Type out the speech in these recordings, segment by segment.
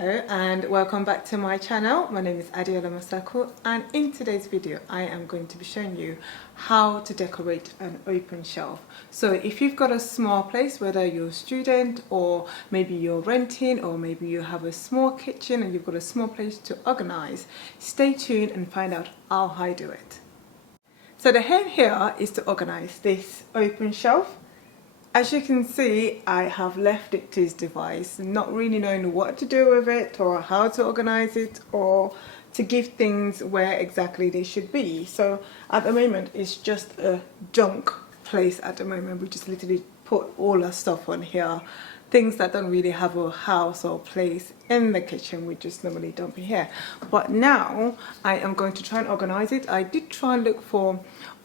Hello and welcome back to my channel. My name is Adeola Mosaku, and in today's video I am going to be showing you how to decorate an open shelf. So if you've got a small place, whether you're a student or maybe you're renting or maybe you have a small kitchen and you've got a small place to organize, stay tuned and find out how I do it. So the aim here is to organize this open shelf. As you can see, I have left it to its device, not really knowing what to do with it or how to organize it or to give things where exactly they should be. So at the moment, it's just a junk place at the moment. We just literally put all our stuff on here. Things that don't really have a house or place in the kitchen, we just normally dump it here. But now I am going to try and organize it. I did try and look for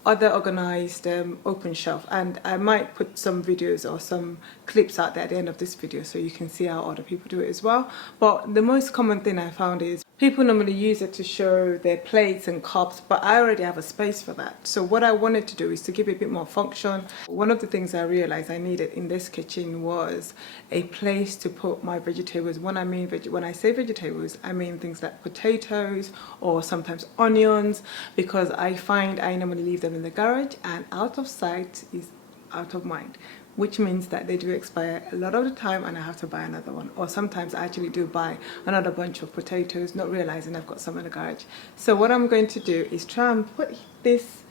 other organized open shelf, and I might put some videos or some clips out there at the end of this video so you can see how other people do it as well. But the most common thing I found is people normally use it to show their plates and cups, but I already have a space for that. So what I wanted to do is to give it a bit more function. One of the things I realized I needed in this kitchen was a place to put my vegetables. When I say vegetables, I mean things like potatoes or sometimes onions, because I find I normally leave them in the garage, and out of sight is out of mind, which means that they do expire a lot of the time and I have to buy another one. Or sometimes I actually do buy another bunch of potatoes, not realizing I've got some in the garage. So what I'm going to do is try and put this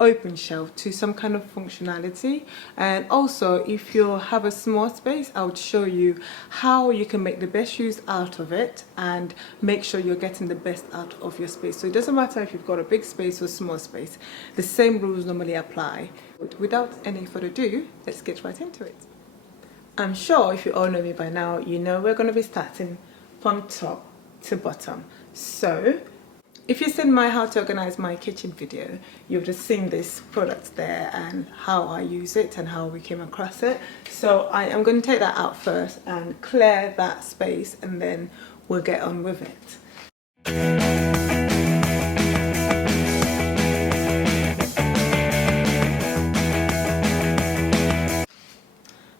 open shelf to some kind of functionality. And also, if you have a small space, I would show you how you can make the best use out of it and make sure you're getting the best out of your space. So it doesn't matter if you've got a big space or small space, the same rules normally apply. Without any further ado, let's get right into it. I'm sure if you all know me by now, you know we're going to be starting from top to bottom. So if you've seen my how to organize my kitchen video, you've just seen this product there and how I use it and how we came across it. So I am going to take that out first and clear that space, and then we'll get on with it.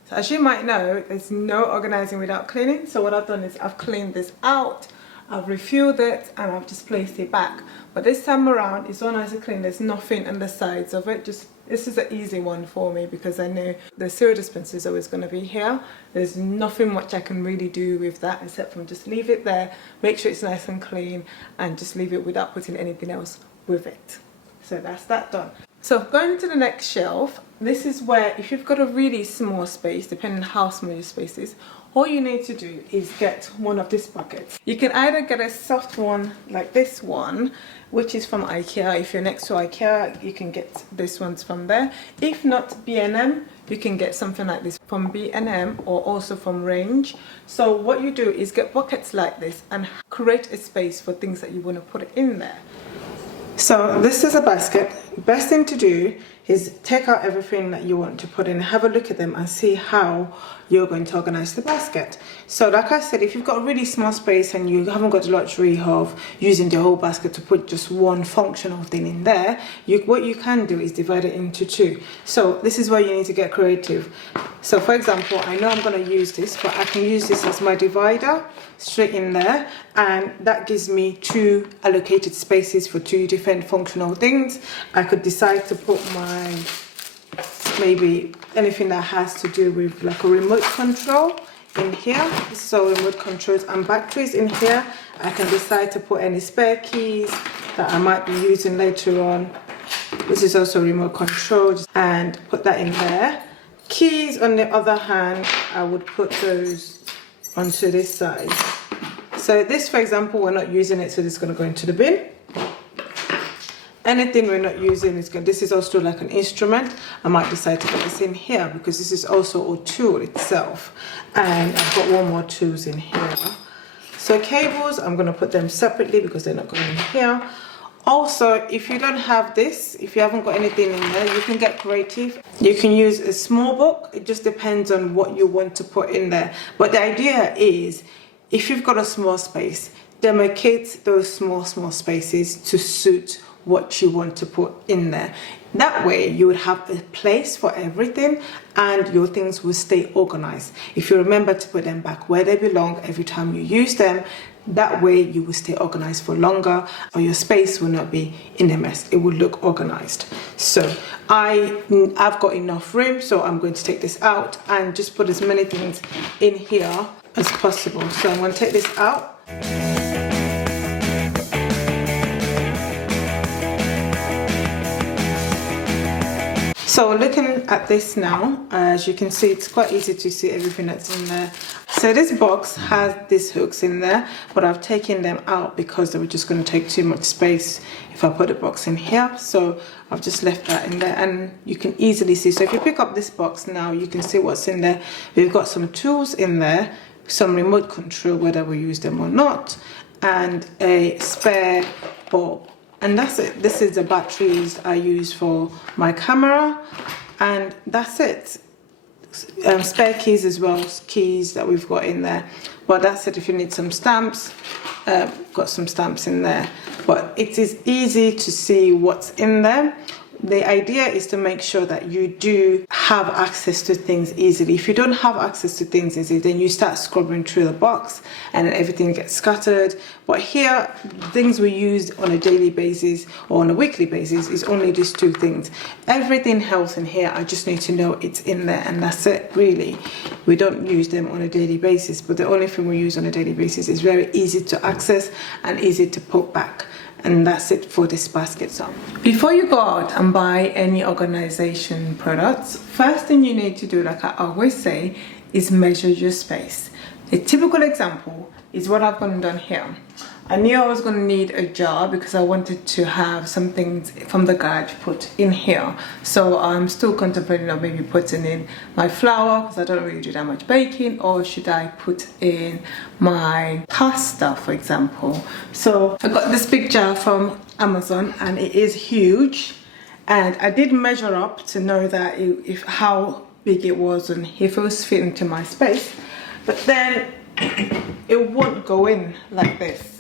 So as you might know, there's no organizing without cleaning. So what I've done is I've cleaned this out, I've refilled it, and I've just placed it back. But this time around, it's so nice and clean. There's nothing on the sides of it. This is an easy one for me because I know the cereal dispenser is always going to be here. There's nothing much I can really do with that except from just leave it there, make sure it's nice and clean, and just leave it without putting anything else with it. So that's that done. So going to the next shelf, this is where if you've got a really small space, depending on how small your space is, all you need to do is get one of these buckets. You can either get a soft one like this one, which is from IKEA. If you're next to IKEA, you can get this ones from there. If not B&M, you can get something like this from B&M or also from Range. So what you do is get buckets like this and create a space for things that you want to put in there. So this is a basket. Best thing to do is take out everything that you want to put in, have a look at them and see how you're going to organize the basket. So like I said, if you've got a really small space and you haven't got the luxury of using the whole basket to put just one functional thing in there, what you can do is divide it into two. So this is where you need to get creative. So for example, I know I'm going to use this, but I can use this as my divider straight in there, and that gives me two allocated spaces for two different functional things. I could decide to put maybe anything that has to do with like a remote control in here. This is all remote controls and batteries in here. I can decide to put any spare keys that I might be using later on. This is also remote control, and put that in there. Keys, on the other hand, I would put those onto this side. So this, for example, we're not using it, so this is going to go into the bin. Anything we're not using is good. This is also like an instrument. I might decide to put this in here because this is also a tool itself. And I've got one more tools in here. So cables, I'm going to put them separately because they're not going in here. Also, if you don't have this, if you haven't got anything in there, you can get creative. You can use a small book. It just depends on what you want to put in there. But the idea is, if you've got a small space, demarcate those small spaces to suit what you want to put in there. That way you would have a place for everything and your things will stay organized. If you remember to put them back where they belong every time you use them, that way you will stay organized for longer, or your space will not be in a mess. It will look organized. So I've got enough room, so I'm going to take this out and just put as many things in here as possible. So I'm going to take this out. So looking at this now, as you can see, it's quite easy to see everything that's in there. So this box has these hooks in there, but I've taken them out because they were just going to take too much space if I put the box in here. So I've just left that in there and you can easily see. So if you pick up this box now, you can see what's in there. We've got some tools in there, some remote control, whether we use them or not, and a spare bulb. And that's it. This is the batteries I use for my camera, and that's it. Spare keys as well, keys that we've got in there. But that's it. If you need some stamps, got some stamps in there. But it is easy to see what's in there. The idea is to make sure that you do have access to things easily. If you don't have access to things easily, then you start scrubbing through the box and then everything gets scattered. But here, things we use on a daily basis or on a weekly basis is only just two things. Everything else in here, I just need to know it's in there, and that's it, really. We don't use them on a daily basis, but the only thing we use on a daily basis is very easy to access and easy to put back. And that's it for this basket. So before you go out and buy any organization products, first thing you need to do, like I always say, is measure your space. A typical example is what I've gone and done here. I knew I was going to need a jar because I wanted to have some things from the garage put in here. So I'm still contemplating of maybe putting in my flour because I don't really do that much baking, or should I put in my pasta, for example. So I got this big jar from Amazon and it is huge, and I did measure up to know that how big it was and if it was fitting to my space, but then it won't go in like this.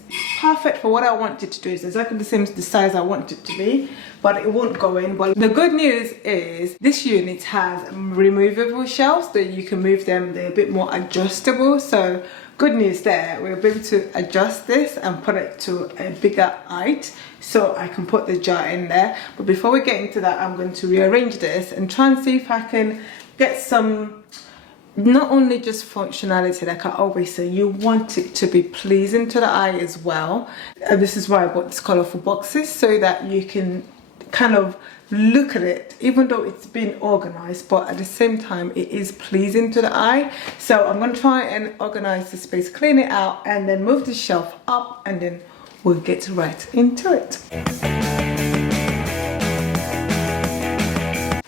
Perfect for what I want it to do. It's exactly the same size I want it to be, but it won't go in. But the good news is this unit has removable shelves that you can move them. They're a bit more adjustable, so good news there. We'll be able to adjust this and put it to a bigger height so I can put the jar in there. But before we get into that, I'm going to rearrange this and try and see if I can get some, not only just functionality, like I always say, you want it to be pleasing to the eye as well. And this is why I bought these colourful boxes, so that you can kind of look at it, even though it's been organised, but at the same time it is pleasing to the eye. So I'm going to try and organise the space, clean it out, and then move the shelf up, and then we'll get right into it.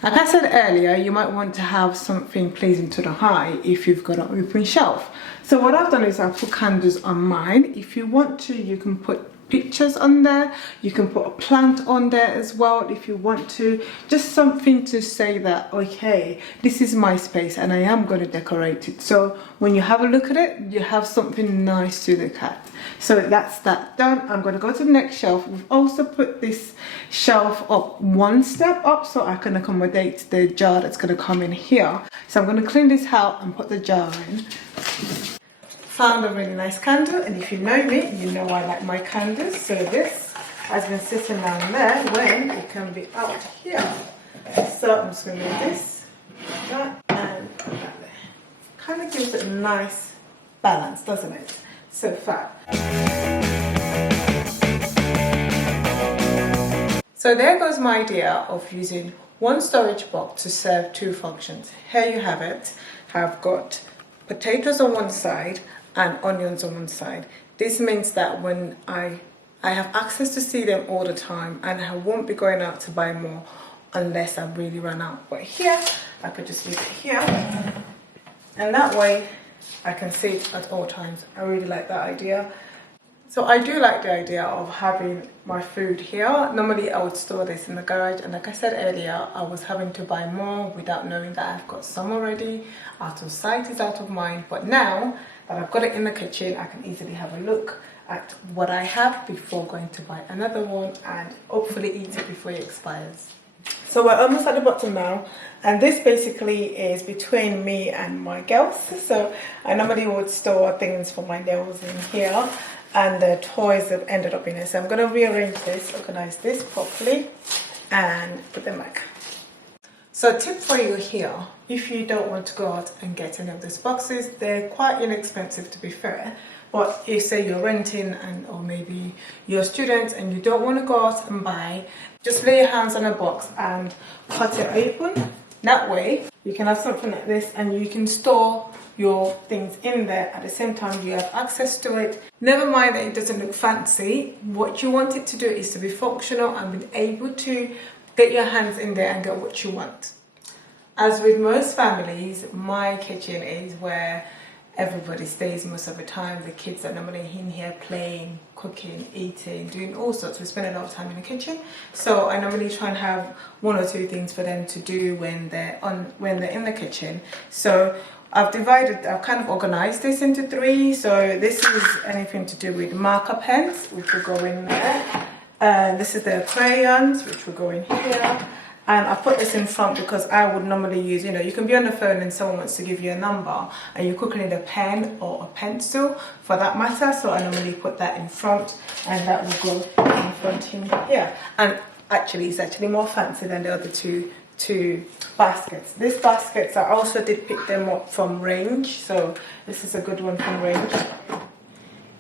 Like I said earlier, you might want to have something pleasing to the eye if you've got an open shelf. So what I've done is I've put candles on mine. If you want to, you can put pictures on there. You can put a plant on there as well if you want to. Just something to say that, okay, this is my space and I am going to decorate it. So when you have a look at it, you have something nice to look at. So that's that done. I'm going to go to the next shelf. We've also put this shelf up one step up so I can accommodate the jar that's going to come in here. So I'm going to clean this out and put the jar in. Found a really nice candle, and if you know me, you know I like my candles. So this has been sitting down there when it can be out here. So I'm just going to do this, that, and put that there. Kind of gives it a nice balance, doesn't it? So far. So there goes my idea of using one storage box to serve two functions. Here you have it. I've got potatoes on one side and onions on one side. This means that when I have access to see them all the time, and I won't be going out to buy more unless I really run out. But here, I could just leave it here, and that way I can see it at all times. I really like that idea. So I do like the idea of having my food here. Normally I would store this in the garage, and like I said earlier, I was having to buy more without knowing that I've got some already. Out of sight is out of mind. But now that I've got it in the kitchen, I can easily have a look at what I have before going to buy another one and hopefully eat it before it expires. So we're almost at the bottom now, and this basically is between me and my girls. So I normally would store things for my nails in here, and the toys have ended up in here. So I'm going to rearrange this, organize this properly, and put them back. So a tip for you here, if you don't want to go out and get any of these boxes, they're quite inexpensive to be fair. But if say you're renting or maybe you're a student and you don't want to go out and buy, just lay your hands on a box and cut it open. That way you can have something like this and you can store your things in there. At the same time you have access to it. Never mind that it doesn't look fancy. What you want it to do is to be functional and be able to get your hands in there and get what you want. As with most families, my kitchen is where everybody stays most of the time. The kids are normally in here playing, cooking, eating, doing all sorts. We spend a lot of time in the kitchen. So I normally try and have one or two things for them to do when they're in the kitchen. So I've kind of organized this into three. So this is anything to do with marker pens, which will go in there. And this is the crayons, which will go in here. And I put this in front because I would normally use, you can be on the phone and someone wants to give you a number and you quickly need a pen or a pencil for that matter. So I normally put that in front and that will go in front in here. And actually, it's actually more fancy than the other two baskets. These baskets, I also did pick them up from Range. So this is a good one from Range.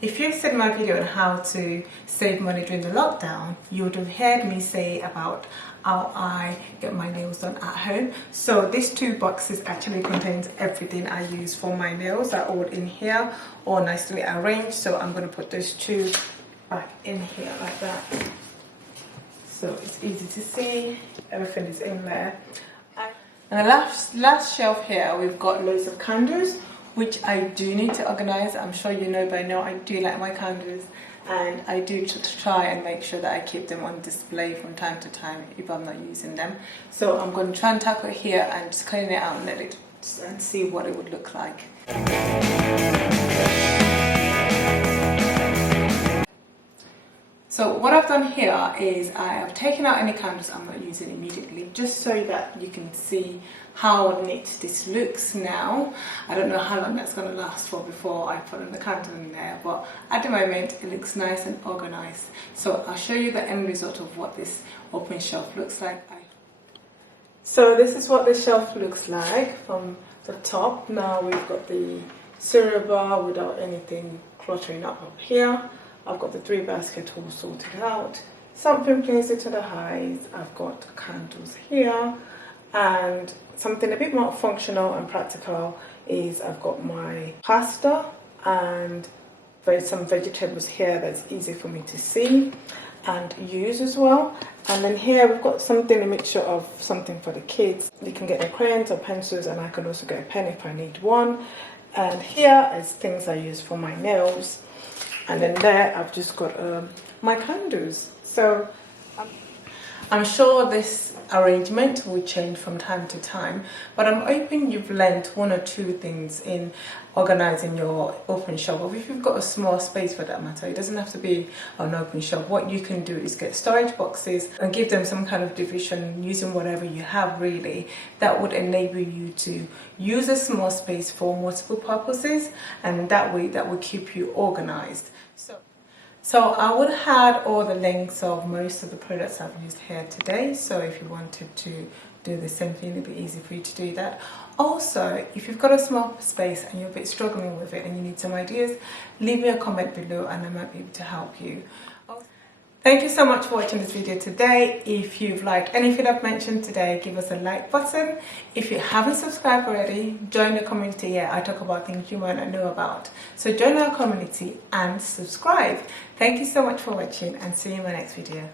If you've seen my video on how to save money during the lockdown, you would have heard me say about how I get my nails done at home. So these two boxes actually contains everything I use for my nails. Are all in here, all nicely arranged. So I'm going to put those two back in here like that. So it's easy to see, everything is in there. And the last shelf here, we've got loads of candles, which I do need to organize. I'm sure you know by now I do like my candles, and I do try and make sure that I keep them on display from time to time if I'm not using them. So I'm going to try and tackle it here and just clean it out and let it and see what it would look like. So what I've done here is I have taken out any candles I'm not using immediately, just so that you can see how neat this looks now. I don't know how long that's going to last for before I put the candle in there, but at the moment it looks nice and organized. So I'll show you the end result of what this open shelf looks like. So this is what the shelf looks like from the top. Now we've got the cereal bar without anything cluttering up here. I've got the three baskets all sorted out. Something pleasing to the eyes. I've got candles here, and something a bit more functional and practical is I've got my pasta and some vegetables here that's easy for me to see and use as well. And then here we've got something, a mixture of something for the kids. You can get their crayons or pencils, and I can also get a pen if I need one. And here is things I use for my nails. And then there I've just got my candles. So I'm sure this arrangement will change from time to time, but I'm hoping you've learned one or two things in organizing your open shelf. Or if you've got a small space for that matter, it doesn't have to be an open shelf. What you can do is get storage boxes and give them some kind of division using whatever you have really. That would enable you to use a small space for multiple purposes, and that way that will keep you organized. So I would have all the links of most of the products I've used here today. So if you wanted to do the same thing, it'd be easy for you to do that. Also, if you've got a small space and you're a bit struggling with it and you need some ideas, leave me a comment below and I might be able to help you. Thank you so much for watching this video today. If you've liked anything I've mentioned today, give us a like button. If you haven't subscribed already, join the community here. I talk about things you might not know about. So join our community and subscribe. Thank you so much for watching, and see you in my next video.